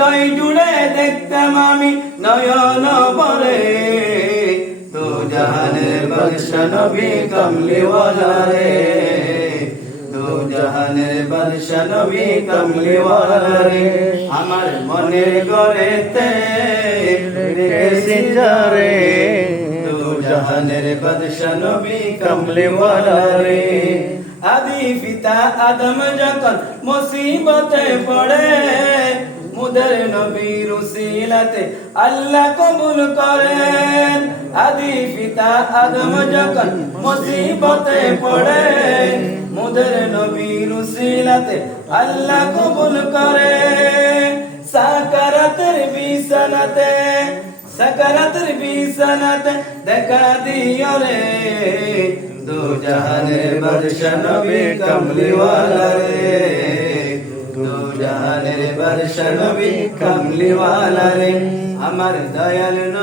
হৃদয় জুড়ে দেখতাম আমি নয়ন ভরে দু জাহানের বাদশা নবী কামলিওয়ালা রে দু জাহানের বাদশা নবী কামলিওয়ালা রে আমার মনের ঘরেতে রেখেছি যারে দু জাহানের বাদশা নবী কামলিওয়ালা রে আদি পিতা আদম যখন মুসিবতে পড়ে মুদের নবীর উসিলাতে আল্লাহ কবুল করেন আদি পিতা আদম যখন মুসিবতে পড়ে মুদের নবীর উসিলাতে আল্লাহ কবুল করেন সাকারাতের বিছানাতে দেখা দিও রে দু জাহানের বাদশা নবী কামলিওয়ালা রে দু জাহানের বাদশা নবী কামলিওয়ালা রে আমার দয়াল নবী